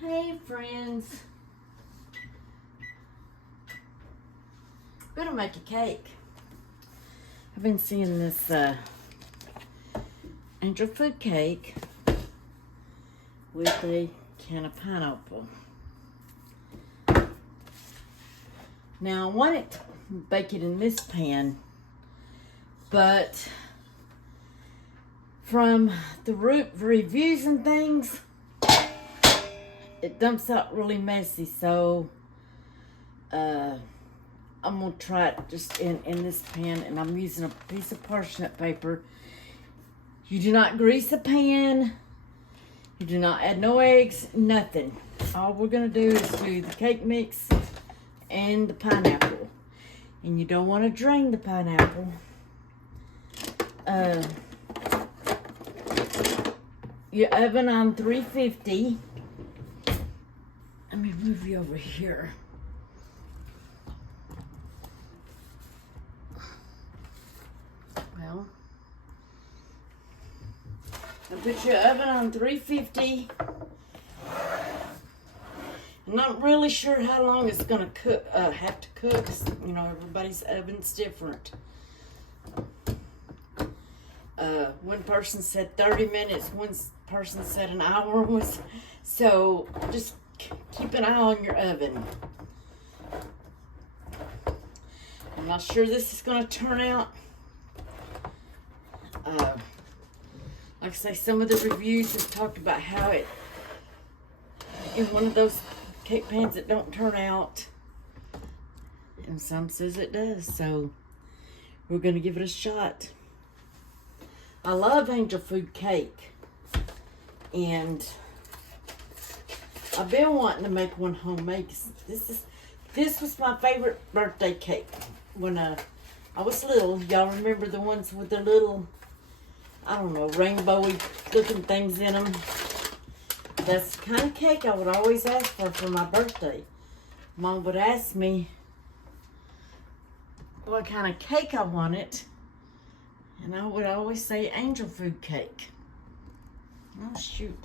Hey friends, gonna make a cake. I've been seeing this angel food cake with a can of pineapple. Now I wanted to bake it in this pan, but from the reviews and things, it dumps out really messy, so I'm gonna try it just in this pan, and I'm using a piece of parsnip paper. You do not grease the pan. You do not add no eggs, nothing. All we're gonna do is do the cake mix and the pineapple. And you don't want to drain the pineapple. Your oven on 350. Let me move you over here. Well, and put your oven on 350. I'm not really sure how long it's gonna cook. Have to cook. 'Cause, you know, everybody's oven's different. One person said 30 minutes. One person said an hour was. So just keep an eye on your oven. I'm not sure this is gonna turn out. Like I say, some of the reviews have talked about how it, in one of those cake pans, it don't turn out, and some says it does. So we're gonna give it a shot. I love angel food cake, and I've been wanting to make one homemade. This was my favorite birthday cake when I was little. Y'all remember the ones with the little, I don't know, rainbowy looking things in them? That's the kind of cake I would always ask for my birthday. Mom would ask me what kind of cake I wanted, and I would always say angel food cake. Oh shoot.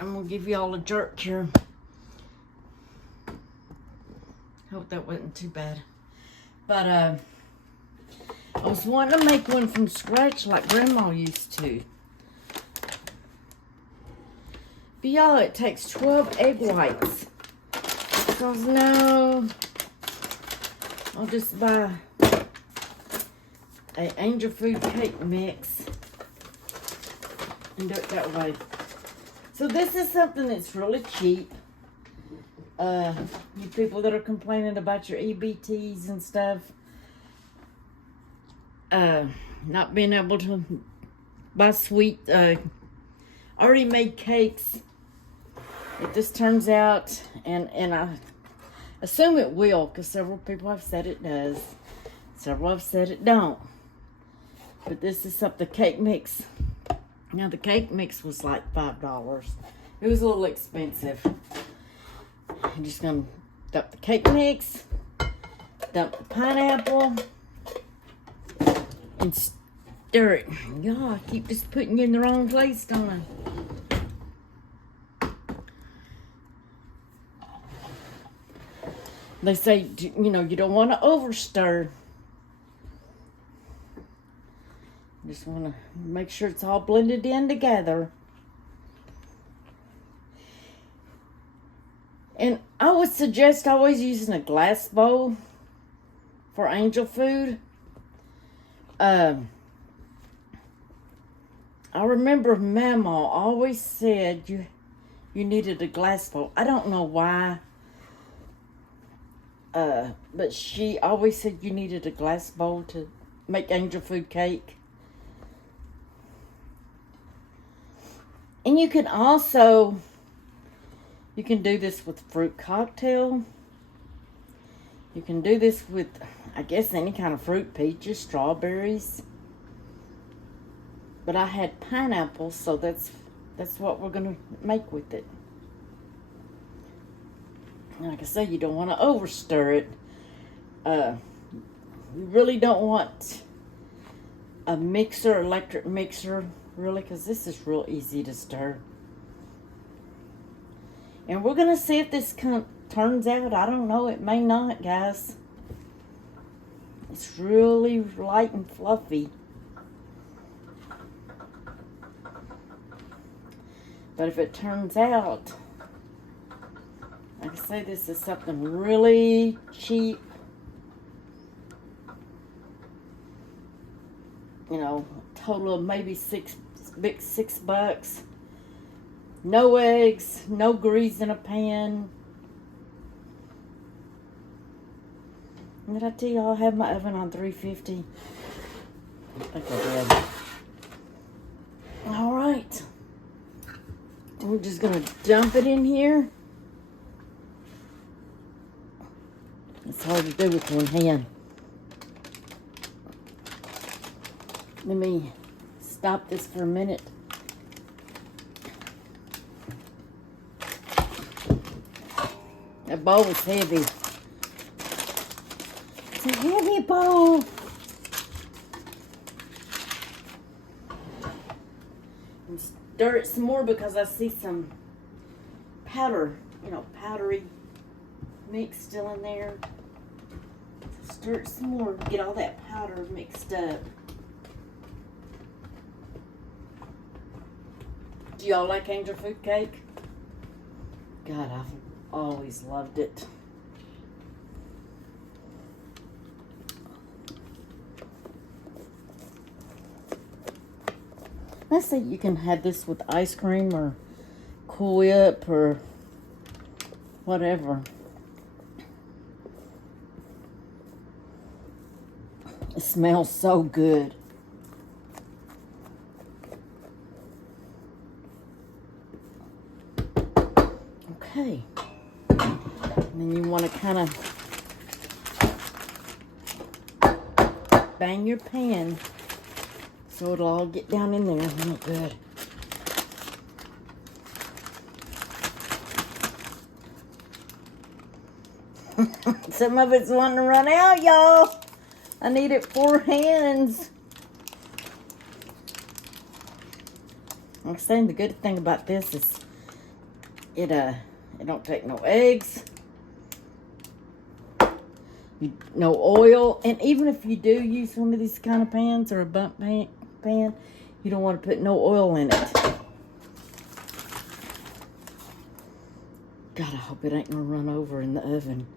I'm gonna give you all a jerk here. Hope that wasn't too bad. But I was wanting to make one from scratch like Grandma used to. But y'all, it takes 12 egg whites. So no, I'll just buy an angel food cake mix and do it that way. So this is something that's really cheap. You people that are complaining about your EBTs and stuff, not being able to buy sweet, already made cakes. If this turns out, and I assume it will, because several people have said it does. Several have said it don't. But this is something, the cake mix. Now the cake mix was like $5. It was a little expensive. I'm just gonna dump the cake mix, dump the pineapple, and stir it. Y'all, I keep just putting you in the wrong place, don't I? They say, you know, you don't want to over stir. You just want to make sure it's all blended in together. And I would suggest always using a glass bowl for angel food. I remember Mama always said you needed a glass bowl. I don't know why. But she always said you needed a glass bowl to make angel food cake. And you can also, you can do this with fruit cocktail. You can do this with, I guess, any kind of fruit, peaches, strawberries. But I had pineapple, so that's what we're going to make with it. Like I say, you don't want to over stir it. You really don't want a mixer, electric mixer, really, because this is real easy to stir. And we're going to see if this turns out. I don't know. It may not, guys. It's really light and fluffy. But if it turns out, like I say, this is something really cheap. You know, total of maybe $6. No eggs, no grease in a pan. And did I tell y'all I have my oven on 350? I think I did. All right. We're just going to dump it in here. It's hard to do with one hand. Let me stop this for a minute. That bowl is heavy. It's a heavy bowl. And stir it some more because I see some powder, powdery mix still in there. So stir it some more, get all that powder mixed up. Do y'all like angel food cake? God, I've always loved it. Let's say you can have this with ice cream or Cool Whip or whatever. It smells so good. Okay. And then you want to kind of bang your pan so it'll all get down in there real good. Some of it's wanting to run out, y'all. I need it 4 hands. I'm saying the good thing about this is it don't take no eggs, no oil, and even if you do use one of these kind of pans or a bundt pan, you don't want to put no oil in it. God, I hope it ain't gonna run over in the oven.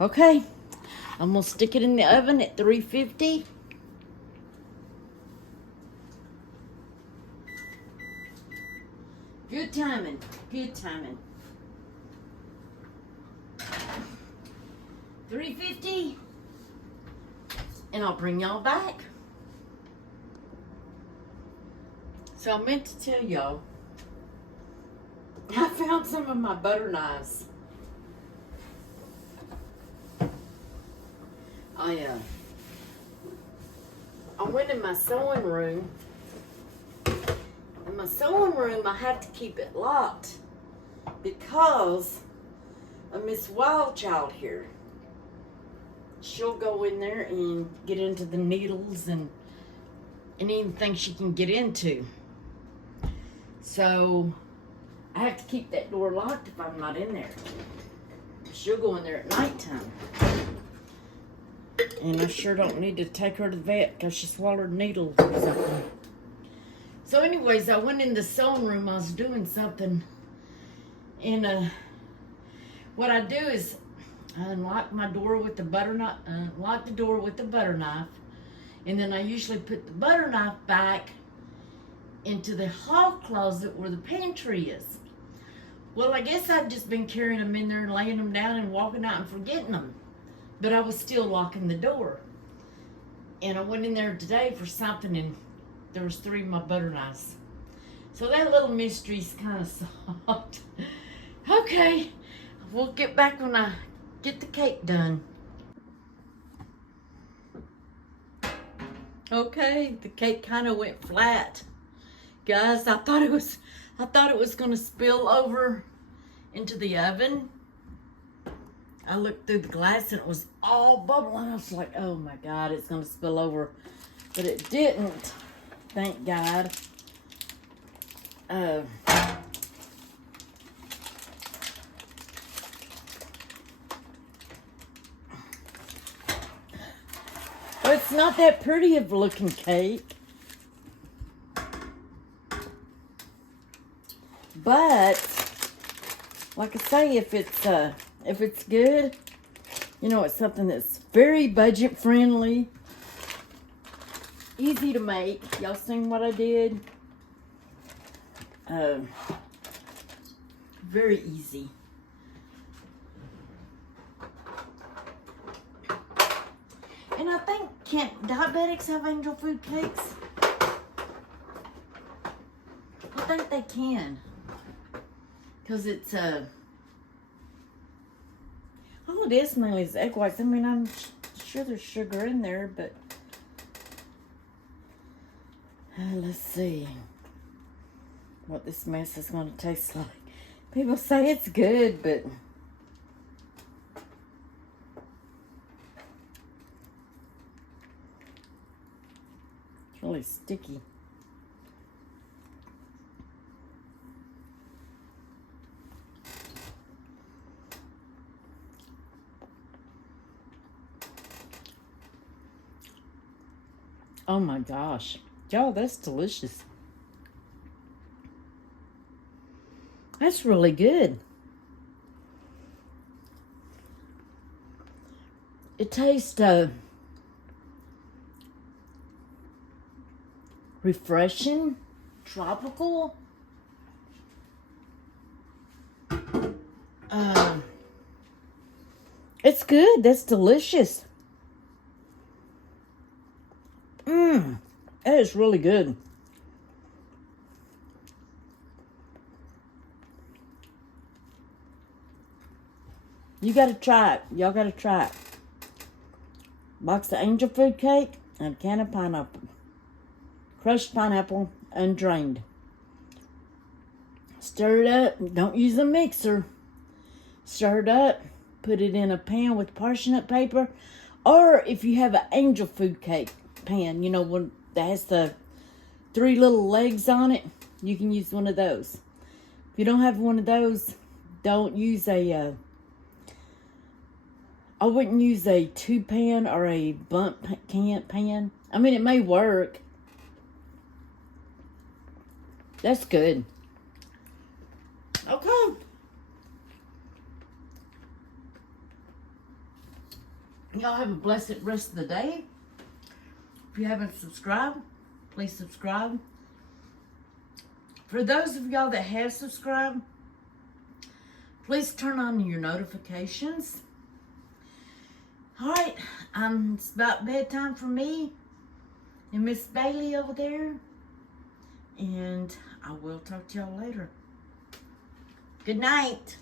Okay, I'm gonna stick it in the oven at 350. Good timing, good timing. 350, and I'll bring y'all back. So I meant to tell y'all, I found some of my butter knives. I went in my sewing room. In my sewing room, I have to keep it locked because of Miss Wildchild here. She'll go in there and get into the needles and anything she can get into. So I have to keep that door locked if I'm not in there. She'll go in there at nighttime. And I sure don't need to take her to the vet because she swallowed a needle or something. So anyways, I went in the sewing room. I was doing something. And what I do is I unlock my door with the butter knife, lock the door with the butter knife. And then I usually put the butter knife back into the hall closet where the pantry is. Well, I guess I've just been carrying them in there and laying them down and walking out and forgetting them. But I was still locking the door. And I went in there today for something and there was 3 of my butter knives. So that little mystery's kind of solved. Okay, we'll get back when I get the cake done. Okay, the cake kind of went flat. Guys, I thought it was gonna spill over into the oven. I looked through the glass and it was all bubbling. I was like, oh my God, it's gonna spill over. But it didn't, thank God. Well, it's not that pretty of a looking cake. But, like I say, if it's good, you know, it's something that's very budget friendly, easy to make. Y'all seen what I did? Very easy. And I think, can't diabetics have angel food cakes? I think they can. Because it's, all it is mainly is egg whites. I mean, I'm sure there's sugar in there, but let's see what this mess is going to taste like. People say it's good, but it's really sticky. Oh my gosh. Y'all, that's delicious. That's really good. It tastes refreshing, tropical. It's good. That's delicious. That is really good. You gotta try it. Y'all gotta try it. Box of angel food cake and a can of pineapple. Crushed pineapple, undrained. Stir it up. Don't use a mixer. Stir it up. Put it in a pan with parsnip paper. Or if you have an angel food cake pan, you know, one that has the 3 little legs on it, you can use one of those. If you don't have one of those, don't use a, I wouldn't use a 2-pan or a bundt pan. I mean, it may work. That's good. Okay. Y'all have a blessed rest of the day. If you haven't subscribed, please subscribe. For those of y'all that have subscribed, please turn on your notifications. Alright, it's about bedtime for me and Miss Bailey over there. And I will talk to y'all later. Good night.